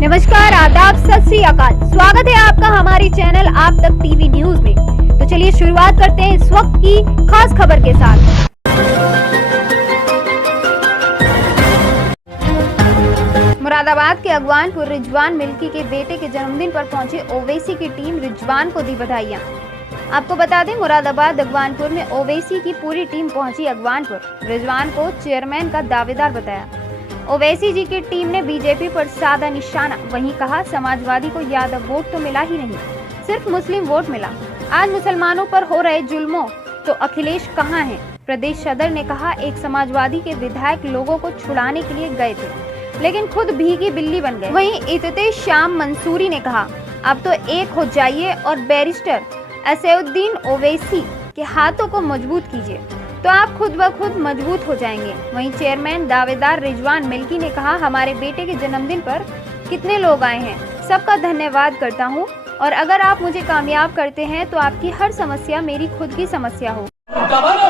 नमस्कार, आदाब, सत श्री अकाल। स्वागत है आपका हमारी चैनल आप तक टीवी न्यूज में। तो चलिए शुरुआत करते हैं इस वक्त की खास खबर के साथ। मुरादाबाद के अगवानपुर रिजवान मिल्की के बेटे के जन्मदिन पर पहुंचे ओवैसी की टीम रिजवान को दी बधाइयां। आपको बता दें, मुरादाबाद अगवानपुर में ओवैसी की पूरी टीम पहुंची अगवानपुर। रिजवान को चेयरमैन का दावेदार बताया। ओवैसी जी की टीम ने बीजेपी पर साधा निशाना, वहीं कहा समाजवादी को यादव वोट तो मिला ही नहीं, सिर्फ मुस्लिम वोट मिला। आज मुसलमानों पर हो रहे जुल्मों तो अखिलेश कहाँ हैं? प्रदेश सदर ने कहा, एक समाजवादी के विधायक लोगों को छुड़ाने के लिए गए थे, लेकिन खुद भीगी बिल्ली बन गए। वहीं इत्तेशाम मंसूरी ने कहा, अब तो एक हो जाइए और बैरिस्टर असदुद्दीन ओवैसी के हाथों को मजबूत कीजिए, तो आप खुद ब खुद मजबूत हो जाएंगे। वहीं चेयरमैन दावेदार रिजवान मिल्की ने कहा, हमारे बेटे के जन्मदिन पर कितने लोग आए हैं, सबका धन्यवाद करता हूं, और अगर आप मुझे कामयाब करते हैं तो आपकी हर समस्या मेरी खुद की समस्या हो।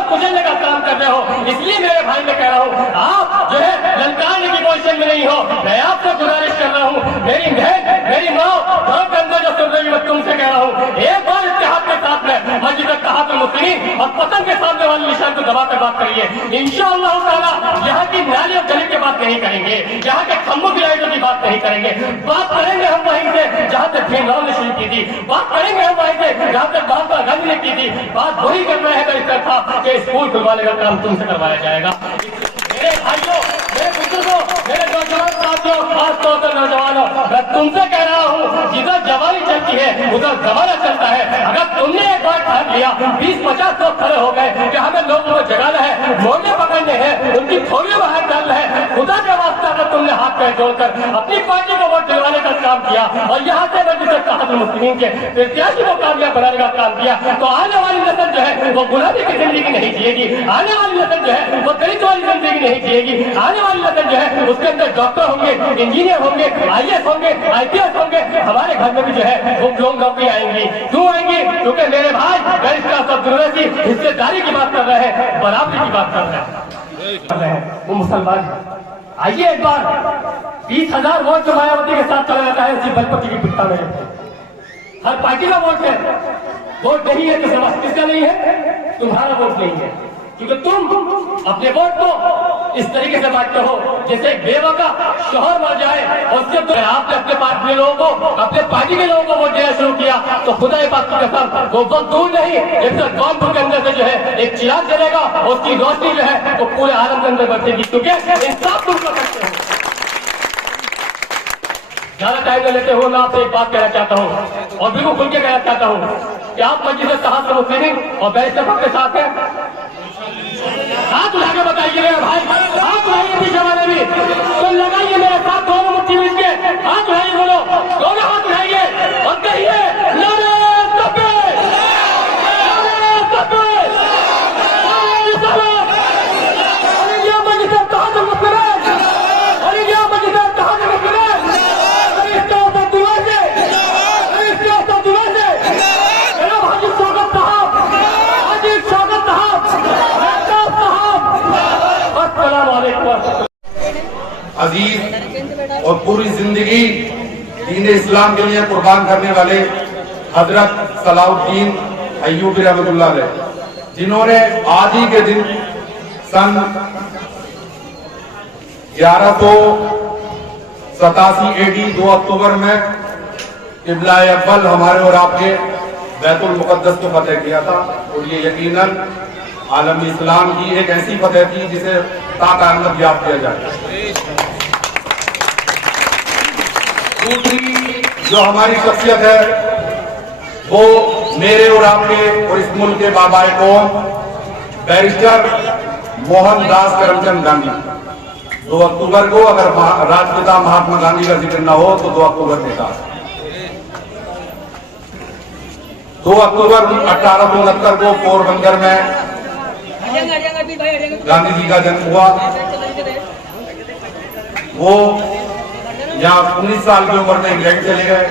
कुचलने का काम कर रहे हो, इसलिए मेरे भाई मैं कह रहा हूँ, आप जो है ललकारने की पोजीशन में नहीं हो। मैं आपसे गुजारिश कर रहा हूँ, मेरी बहन, मेरी माँ, घर के अंदर जो सुन रही मैं तुमसे कह रहा हूँ, एक बार इत्तेहाद के साथ में मस्जिद कहात मुस्लिम और पतंग के सामने वाले निशान को दबा कर बात करिए। इंशाअल्लाह ताला यहाँ की नाली और गली की बात नहीं करेंगे, यहाँ के खम्भों की लाइटों की बात नहीं करेंगे। बात करेंगे हम वहीं से जहाँ से भीमराव ने शुरू की थी, बात करेंगे हम वहीं से जहाँ से महात्मा गांधी ने की थी। बात वही करना है था कि स्कूल खुलवाने का काम तुमसे करवाया जाएगा। मेरे भाइयों, मेरे बुजुर्गों, मेरे नौजवान साथियों, खासतौर पर नौजवानों, मैं तुमसे कह रहा हूँ, जिधर जवानी चलती है उधर जमाना चलता है। अगर तुमने एक बार ठान लिया, 20-50 लोग खड़े हो गए कि हमें लोगों को जगाना है, मोर्चे पकड़ने हैं, उनकी थोड़ियों में हाथ डालना है, खुदा के वास्ते अगर तुमने हाथ पैर जोड़कर अपनी पार्टी को वोट दिलवाने का काम किया और यहाँ से मुस्लिम के प्रत्याशी को कामयाब बनाने का काम किया, तो आने वाली नस्ल जो है वो गुलामी की जिंदगी नहीं जिएगी। आने वाली नस्ल जो है वो दलित वाली जिंदगी नहीं जिएगी। आने वाली नस्ल जो है उसके अंदर डॉक्टर होंगे, इंजीनियर होंगे, IAS होंगे, IPS होंगे। हमारे घर में भी जो है वो लोग नौकरी आएंगी। क्यों आएंगी? क्योंकि मेरे भाई बैरिस्टर अब्दुल हिस्सेदारी की बात कर रहे हैं, बराबरी की बात कर रहे हैं। वो मुसलमान आइए एक बार 20,000 वोट जो मायावती के साथ चला जाता है, उसी बलपति की पिट्टा में हर पार्टी का वोट है। वोट नहीं है तो समझ किसका नहीं है? तुम्हारा वोट नहीं है, क्योंकि तुम अपने वोट को इस तरीके से बांटते हो जैसे एक बेवा का शोहर मर जाए और उसके तो आपने अपने पार्टी के लोगों को, अपने पार्टी के लोगों को वोट देना शुरू किया, तो खुदा की कसम वो वक्त दूर नहीं, एक जौनपुर के अंदर से जो है एक चिराग जलेगा और उसकी रोशनी जो है वो पूरे आलम के अंदर बचेगी। क्योंकि इंसाफ तुम कर सकते हो। ज्यादा टाइम न लेते हुए मैं आपसे एक बात कहना चाहता हूँ और बिल्कुल खुल के कहना चाहता हूँ कि आप मस्जिद कहात मुस्लिम और बैरिस्टर के साथ हैं। हाथ उठा के बताइए मेरे भाई, हाथ उठाइए पीछे वाले भी, तो लगाइए मेरे साथ दोनों मुट्ठी मिल के हाथ उठाइए, बोलो दोनों हाथ उठाइए और कहिए नारे तकबीर, नारे तकबीर, नारे सलाम। अरे ये मस्जिद कहात मुस्लिम, अरे ये मस्जिद कहात मुस्लिम, अरे इसका असर दुआ से, अरे इसका असर दुआ से। मेरा हाजी शौकत साहब, हाजी शौकत साहब, अजीज और पूरी जिंदगी दीन इस्लाम के लिए कुर्बान करने वाले हजरत सलाउद्दीन अय्यूबी रहमतुल्लाह अलैह, जिन्होंने आज ही के दिन सन 1187 AD 2 अक्टूबर में किबला अव्वल हमारे और आपके बैतुल मुकद्दस को फतेह किया था। और ये यकीनन आलम इस्लाम की एक ऐसी फतेह थी जिसे ताक़यामत याद किया जाए। दूसरी जो हमारी शख्सियत है वो मेरे और आपके और इस मुल्क के बाबाए कौम बैरिस्टर मोहनदास करमचंद गांधी। 2 अक्टूबर को अगर राष्ट्रपिता महात्मा गांधी का जिक्र न हो तो 2 अक्टूबर के साथ 2 अक्टूबर 1869 को पोरबंदर में गांधी जी का जन्म हुआ। वो यहाँ 19 साल की उम्र में इंग्लैंड चले गए,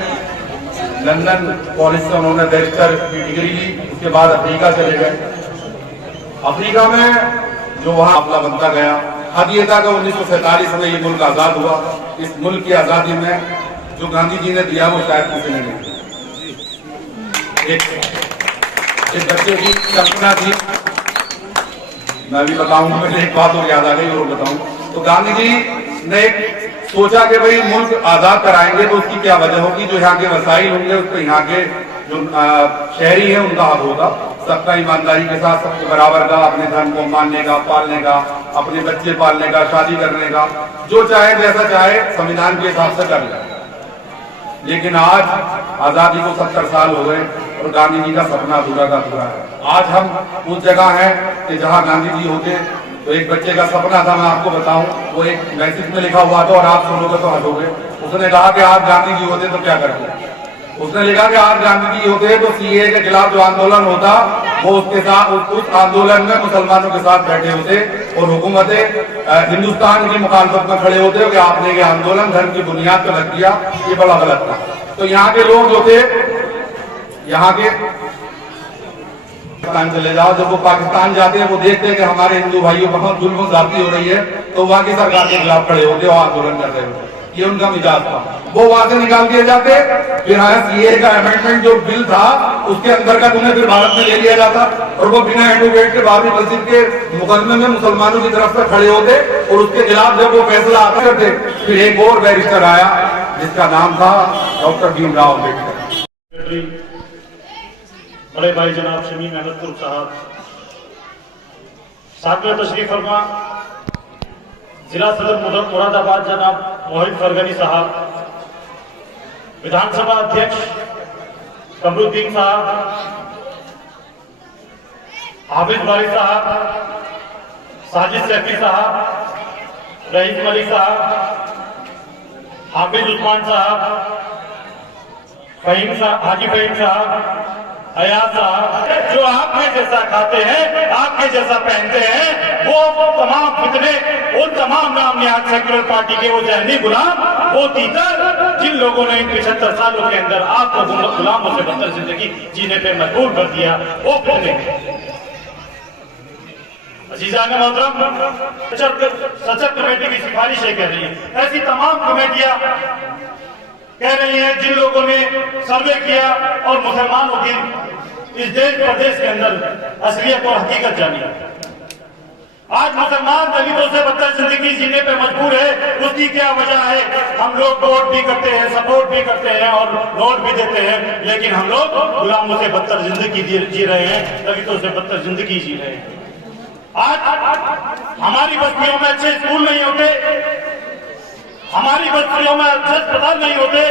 लंदन कॉलेज से उन्होंने बैरिस्टर की डिग्री ली, उसके बाद अफ्रीका चले गए। अफ्रीका में जो वहाँ मामला बनता गया, हद ये था कि 1947 में ये मुल्क आजाद हुआ। इस मुल्क की आजादी में जो गांधी जी ने दिया वो शायद किसी ने नहीं दिया। एक बच्चे की कल्पना थी, मैं भी बताऊंगा, मुझे एक बात और याद आ गई और बताऊं। तो गांधी जी ने एक सोचा कि भाई मुल्क आजाद कराएंगे तो उसकी क्या वजह होगी, जो यहाँ के वसाइल होंगे उस पर यहाँ के जो शहरी है उनका हक होगा, सबका ईमानदारी के साथ सबके बराबर का, अपने धर्म को मानने का, पालने का, अपने बच्चे पालने का, शादी करने का, जो चाहे जैसा चाहे संविधान के हिसाब से कर ले। लेकिन आज आजादी को 70 साल हो गए और गांधी जी का सपना अधूरा का अधूरा है। आज हम उस जगह हैं कि जहां गांधी जी होते तो एक बच्चे का सपना था, मैं आपको बताऊं, वो एक मैसेज में लिखा हुआ था और आप सुनोगे तो हंसोगे। उसने कहा कि आज गांधी जी होते तो क्या करते। उसने लिखा कि आज गांधी जी होते तो सीए के खिलाफ जो आंदोलन होता वो उसके साथ उस आंदोलन में मुसलमानों के साथ बैठे होते और हुकूमत हिंदुस्तान की मुखालफत में खड़े होते कि आपने ये आंदोलन धर्म की बुनियाद पर रख दिया, ये बड़ा गलत था। तो यहाँ के लोग जो थे, यहाँ के पाकिस्तान चले जाओ, जब वो पाकिस्तान जाते हैं वो देखते हैं कि हमारे हिंदू भाइयों पर बहुत जुल्म ज्यादती हो रही है, तो वहां की सरकार के खिलाफ खड़े होते और आंदोलन कर रहे होते। ये उनका मिजाज था। वो वहां से निकाल दिए जाते, फिर सीए का अमेंडमेंट जो बिल था उसके अंदर का उन्हें फिर भारत में ले लिया जाता और वो बिना एडवोकेट के बाबरी मस्जिद के मुकदमे में मुसलमानों की तरफ से खड़े होते और उसके खिलाफ जब वो फैसला आता करते, फिर एक और बैरिस्टर आया जिसका नाम था डॉक्टर भीमराव अम्बेडकर। बड़े भाई जनाब शमीम अहमदपुर साहब, साथ में तशरीफ फरमा जिला सदर मुरादाबाद जनाब मोहित फरगनी साहब, विधानसभा अध्यक्ष कमरुद्दीन साहब, हाफिज बारी साहब, साजिद सैफी साहब, रईस मलिक साहब, हाफिज उस्मान साहब, हाजी फहीम साहब, अयाज साहब, जो आपके जैसा खाते हैं, आपके जैसा पहनते हैं, वो तमाम फितने, उन तमाम नाम निहाद सेक्युलर पार्टी के वो जहनी गुलाम, वो तीतर जिन लोगों ने इन 75 सालों के अंदर आपको गुलामों से बदतर जिंदगी जीने पे मजबूर कर दिया, वो फितने। अजीजान मोहतरम, सचक कमेटी की सिफारिशें कह रही है, ऐसी तमाम कमेटियां कह रही हैं जिन लोगों ने सर्वे किया और मुसलमानों की इस देश प्रदेश के अंदर असलियत और हकीकत जानी। आज मुसलमान दलितों से बदतर जिंदगी जीने पे मजबूर है, उसकी क्या वजह है? हम लोग वोट भी करते हैं, सपोर्ट भी करते हैं और नोट भी देते हैं, लेकिन हम लोग गुलामों से बदतर जिंदगी जी रहे हैं, दलितों से बदतर जिंदगी जी रहे हैं। आज हमारी बस्तियों में अच्छे स्कूल नहीं होते, हमारी बस्तियों में अच्छे अस्पताल नहीं होते,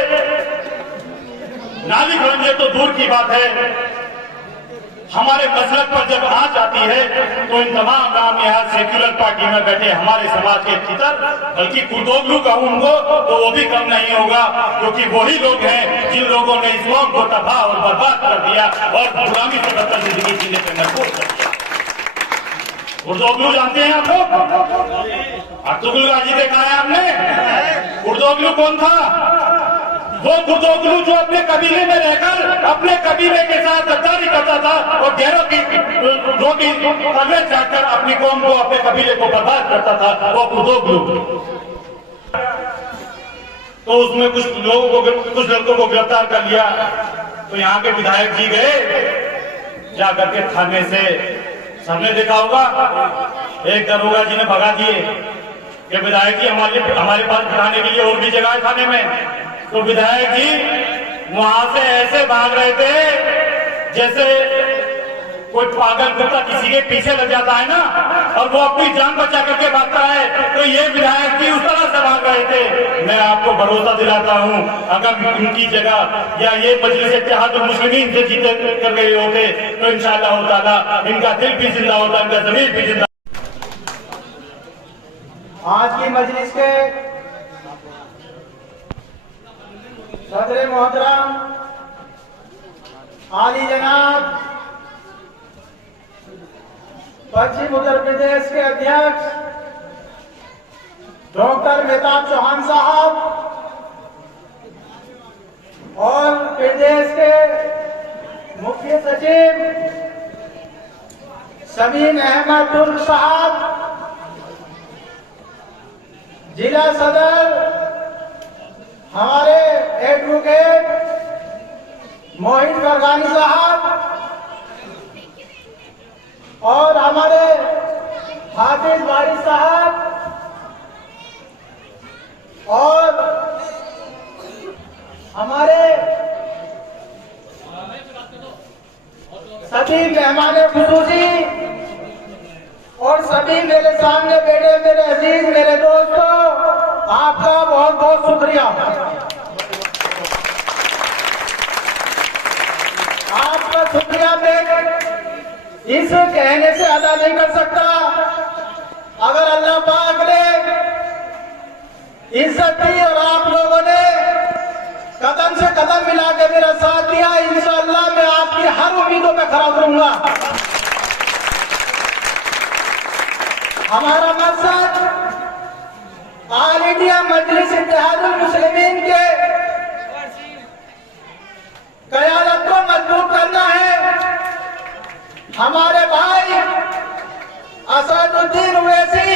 नाली खड़ंजे तो दूर की बात है। हमारे मसलक पर जब आंच आती है तो इन तमाम नाम यहाँ सेक्युलर पार्टी में बैठे हमारे समाज के तीतर, बल्कि कुर्दोगलू कहूं उनको तो वो भी कम नहीं होगा, क्योंकि वही लोग हैं जिन लोगों ने इस कौम को तबाह और बर्बाद कर दिया और गुलामी से बदतर जिंदगी जीने पर मजबूर कर दिया। कुर्दोगलू जानते हैं आप लोग? अर्तुगरुल गाजी देखा है आपने? कुर्दोगलू कौन था? वो कुर्दोगलू जो अपने कबीले में रहकर अपने कबीले के साथ गद्दारी करता था और गैरों की रोटी तलवे चाटकर अपनी कौम को, अपने कबीले को बर्बाद करता था, वो कुर्दोगलू। तो उसमें कुछ लड़कों को गिरफ्तार कर लिया, तो यहाँ के विधायक जी गए जाकर के थाने से, सबने देखा होगा, एक दरोगा जी ने भगा दिए कि विधायक जी हमारे पास बिठाने के लिए और भी जगह है थाने में। तो विधायक जी वहां से ऐसे भाग रहे थे जैसे कोई पागल कुत्ता किसी के पीछे लग जाता है ना, और वो अपनी जान बचा करके भागता है, तो ये विधायक जी उस तरह से भाग रहे थे। मैं आपको भरोसा दिलाता हूं, अगर इनकी जगह या ये मजलिस इत्तेहादुल मुस्लिमीन से जीते कर गए होते तो इंशाअल्लाह ताला इनका दिल भी जिंदा होता, इनका जमीर भी जिंदा। आज की मजलिस के सदर मोहतरम आली जनाब पश्चिम उत्तर प्रदेश के अध्यक्ष डॉक्टर मेहताब चौहान साहब और प्रदेश के मुख्य सचिव शमीम अहमद तुर्क साहब, जिला सदर हमारे एडवोकेट मोहित फरगानी साहब और हमारे हाफिज वारिस साहब और हमारे सभी मेहमान खुसूसी और सभी मेरे सामने बैठे मेरे अजीज मेरे दोस्तों, आपका बहुत बहुत शुक्रिया। आपका शुक्रिया मैं इस कहने से अदा नहीं कर सकता। अगर अल्लाह पाक ने इज्जत दी और आप लोगों ने कदम से कदम मिला के मेरा साथ दिया, इंशाअल्लाह मैं आपकी हर उम्मीदों पे खरा उतरूंगा। हमारा मकसद ऑल इंडिया मजलिस इत्तेहादुल मुस्लिमीन के क़यादत को मजबूत करना है। हमारे भाई असदुद्दीन ओवैसी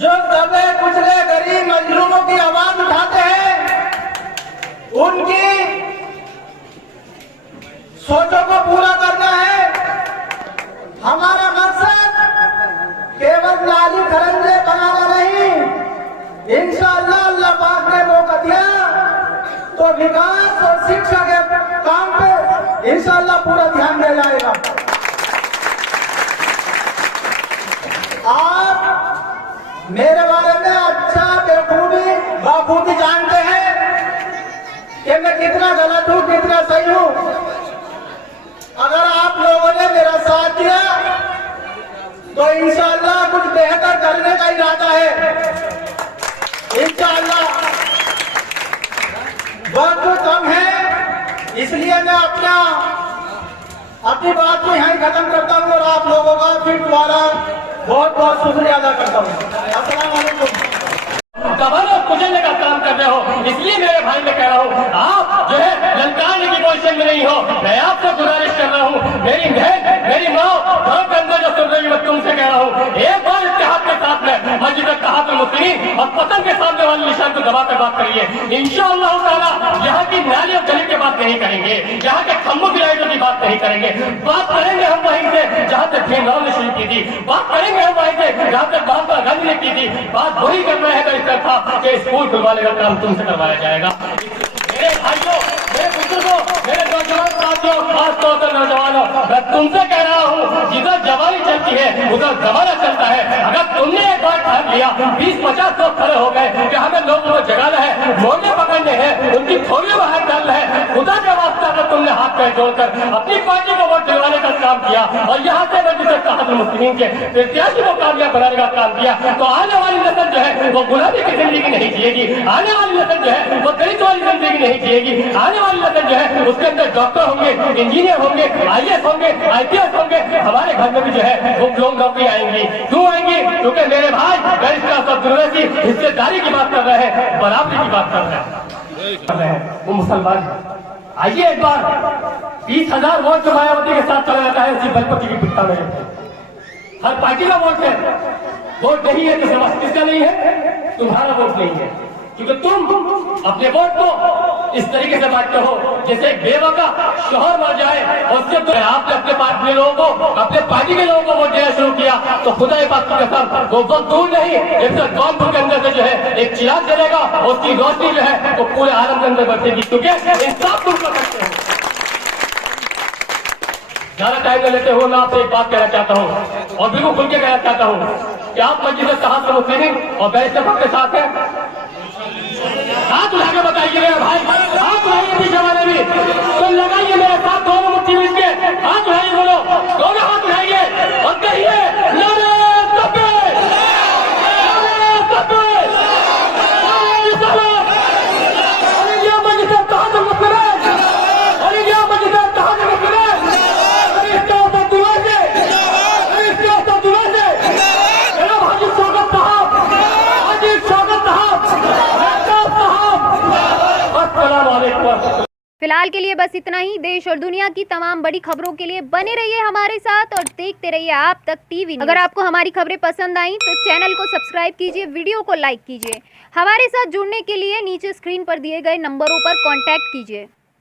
जो दबे कुचले गरीब मजलूमों की आवाज उठाते हैं, उनकी सोचों को पूरा करना है। हमारा मकसद केवल नाली खरंजे बनाना नहीं, इंशाअल्लाह अल्लाह पाक ने मौका दिया तो विकास और शिक्षा के काम पे इंशाअल्लाह पूरा ध्यान दिया जाएगा। आप मेरे बारे में अच्छा बाखूबी जानते हैं कि मैं कितना गलत हूं कितना सही हूं। अगर आप लोगों ने मेरा साथ दिया तो इंशाअल्लाह कुछ बेहतर करने का इरादा है। इंशाअल्लाह वक्त कम है, इसलिए मैं अपनी बात को यहीं खत्म करता हूं और आप लोगों का फिर दोबारा बहुत बहुत शुक्रिया अदा करता हूं। अस्सलाम वालेकुम। दबाना और कुचलने का काम कर रहे हो, इसलिए मेरे भाई मैं कह रहा हूँ आप जो है ललकारने की पोजीशन में नहीं हो। मैं आपसे गुजारिश कर रहा हूँ, मेरी बहन मेरी माँ घर के अंदर जो सुन रही है मैं तुमसे कह रहा हूँ, एक बार इत्तेहाद के साथ में मस्जिद इत्तेहादुल मुस्लिमीन और पतंग के सामने वाले निशान को दबा कर बात करिए। इंशाअल्लाह ताला यहाँ की नाली और गली की बात नहीं करेंगे, यहाँ के खम्भों की लाइटों की बात नहीं करेंगे। बात करेंगे हम वहीं से जहाँ तक भीमराव ने शुरू की थी, बात करेंगे हम वहीं से जहाँ तक महात्मा गांधी ने की थी। बात वही करना है कि स्कूल खुलवाने का काम तुमसे करवाया जाएगा। मेरे भाइयों, मेरे बुजुर्गों, मेरे नौजवान साथियों, खासतौर पर नौजवानों, मैं तुमसे कह रहा हूँ जिधर जवानी चलती है उधर जमाना चलता है। अगर तुमने एक बार ठान लिया 20-50 लोग खड़े हो गए कि हमें लोगों को जगाना है, मोर्चे पकड़ने हैं, उनकी थोड़ी बाहर डालना है, खुदा का वास्ता अगर तुमने हाथ पैर जोड़कर अपनी पार्टी को वोट दिलवाने का काम किया और यहाँ से मस्जिद इत्तेहादुल मुस्लिमीन के प्रत्याशी को कामयाब बनाने का काम किया तो आने वाली नस्ल जो है वो गुलामी की जिंदगी नहीं जिएगी। आने वाली नस्ल जो है वो दलित वाली जिंदगी नहीं जिएगी। आने वाली नस्ल जो है उसके अंदर डॉक्टर होंगे, इंजीनियर होंगे, IAS होंगे, IPS होंगे। हमारे घर में भी जो है वो लोग नौकरी आएंगी। क्यों आएंगी? क्योंकि मेरे भाई बैरिस्टर असदुद्दीन ओवैसी हिस्सेदारी की बात कर रहे हैं, बराबरी की बात कर रहे हैं। वो मुसलमान आइए एक बार 30,000 वोट जो मायावती के साथ चला जाता है उसी बलपति की पिट्टा में हर पार्टी का वोट है। वोट नहीं है तो समझ किसका नहीं है? तुम्हारा वोट नहीं है, क्योंकि तुम अपने वोट को इस तरीके से बांटते हो जैसे एक बेवा का शोहर मर जाए और उसके तो आपने अपने पार्टी के लोगों को, अपने पार्टी के लोगों को वोट देना शुरू किया तो खुदा बात की कसम वो वक्त दूर नहीं, एक तो जौनपुर के अंदर से जो है एक चिराग जलेगा और उसकी रोशनी जो है वो पूरे आलम के अंदर बचेगी। क्योंकि इंसाफ तुम कर सकते हो। ज्यादा टाइम न लेते हुए मैं आपसे एक बात कहना चाहता हूँ और बिल्कुल खुल के कहना चाहता हूँ कि आप मस्जिद इत्तेहादुल मुस्लिमीन और बैरिस्टर साहब के साथ हैं। हाथ उठा के बताइए मेरे भाई, हाथ उठाइए पीछे वाले भी तो लगाइए मेरे साथ दोनों मुट्ठी मिल के हाथ उठाइए, दोनों हाथ उठाइए और कहिए नारे तकबीर, नारे तकबीर, नारे सलाम। अरे ये मस्जिद इत्तेहादुल मुस्लिमीन, अरे ये मस्जिद इत्तेहादुल मुस्लिमीन, अरे इसके ऊपर दुआ से, अरे इसके ऊपर दुआ से जनाब हाजी शौकत साहब, हाजी शौकत साहब, अस्सलाम वालेकुम। फिलहाल के लिए बस इतना ही। देश और दुनिया की तमाम बड़ी खबरों के लिए बने रहिए हमारे साथ और देखते रहिए आप तक टीवी। अगर आपको हमारी खबरें पसंद आई तो चैनल को सब्सक्राइब कीजिए, वीडियो को लाइक कीजिए। हमारे साथ जुड़ने के लिए नीचे स्क्रीन पर दिए गए नंबरों पर कॉन्टैक्ट कीजिए।